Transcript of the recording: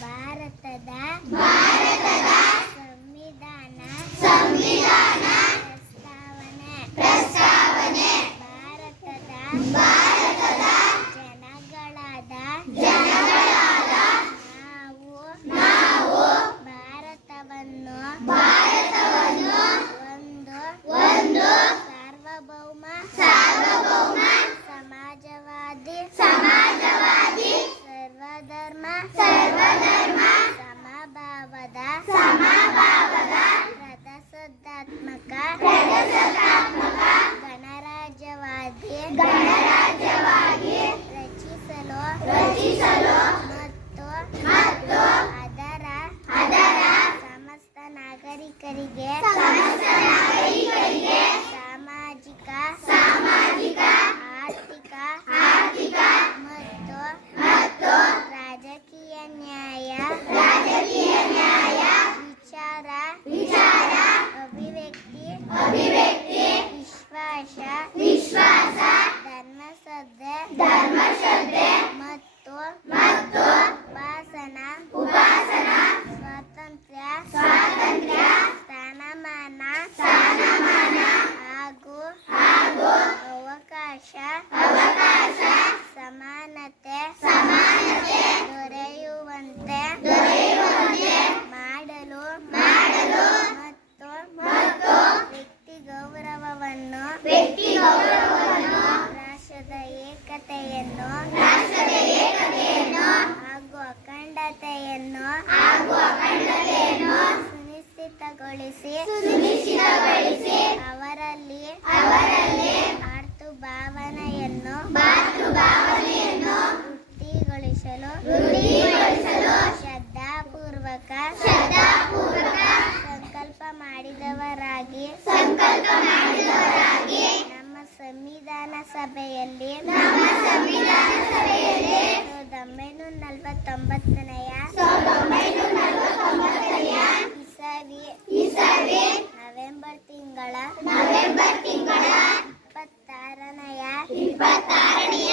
ಭಾರತದ ಭಾರತದ ಸಂವಿಧಾನ ಸಂವಿಧಾನ ಪ್ರಸ್ತಾವನೆ. ಪ್ರಸ್ತಾವನೆ ಭಾರತದ ಭಾರತದ ಜನಗಳಾದ ಜನಗಳಾದ ನಾವು ನಾವು ಭಾರತವನ್ನು ಭಾರತವನ್ನು ಒಂದು ಒಂದು ಸಾರ್ವಭೌಮ ಗಣರಾಜ್ಯವಾಗಿ ರಚಿಸಲು ರಚಿಸಲು ಮತ್ತು ಮತ್ತು ಅದರ ಅದರ ಸಮಸ್ತ ನಾಗರಿಕರಿಗೆ ಸಮಸ್ತ ನಾಗರಿಕರಿಗೆ ಸಾಮಾಜಿಕ ಸಾಮಾಜಿಕ ಆರ್ಥಿಕ ಆರ್ಥಿಕ ಮತ್ತು ಮತ್ತು ರಾಜಕೀಯ ನ್ಯಾಯ ರಾಜಕೀಯ ನ್ಯಾಯ ವಿಚಾರ ವಿಚಾರ ಅಭಿವ್ಯಕ್ತಿ ಅಭಿವ್ಯಕ್ತಿ ಸಮಾನತೆ ಸಮಾನತೆ ದೊರೆಯುವಂತೆ ದೊರೆಯುವಂತೆ ಮಾಡಲು ಮಾಡಲು ಮತ್ತು ಮತ್ತು ವ್ಯಕ್ತಿ ಗೌರವವನ್ನು ವ್ಯಕ್ತಿ ಗೌರವವನ್ನು ರಾಷ್ಟ್ರದ ಏಕತೆಯನ್ನು ರಾಷ್ಟ್ರದ ಏಕತೆಯನ್ನು ಹಾಗೂ ಅಖಂಡತೆಯನ್ನು ಹಾಗೂ ಅಖಂಡತೆಯನ್ನು ಸುನಿಶ್ಚಿತಗೊಳಿಸಿ ಸುನಿಶ್ಚಿತಗೊಳಿಸಿ ಅವರಲ್ಲಿ ಅವರಲ್ಲಿ ಶ್ರದ್ಧಾಪೂರ್ವಕ ಶ್ರದ್ಧಾಪೂರ್ವಕ ಸಂಕಲ್ಪ ಮಾಡಿದವರಾಗಿ ಸಂಕಲ್ಪ ಮಾಡಿದವರಾಗಿ ನಮ್ಮ ಸಂವಿಧಾನ ಸಭೆಯಲ್ಲಿ ನಮ್ಮ ಸಂವಿಧಾನ ಸಭೆಯಲ್ಲಿ ಸಾವಿರದ ಒಂಬೈನೂರ ನಲವತ್ತೊಂಬತ್ತನೆಯ ಸಾವಿರದ ಒಂಬೈನೂರ ನಲವತ್ತೊಂಬತ್ತನೆಯ ಇಸವಿ ಇಸವಿ ನವೆಂಬರ್ ತಿಂಗಳ ನವೆಂಬರ್ ತಿಂಗಳ ಇಪ್ಪತ್ತಾರನೆಯ ಇಪ್ಪತ್ತಾರನೆಯ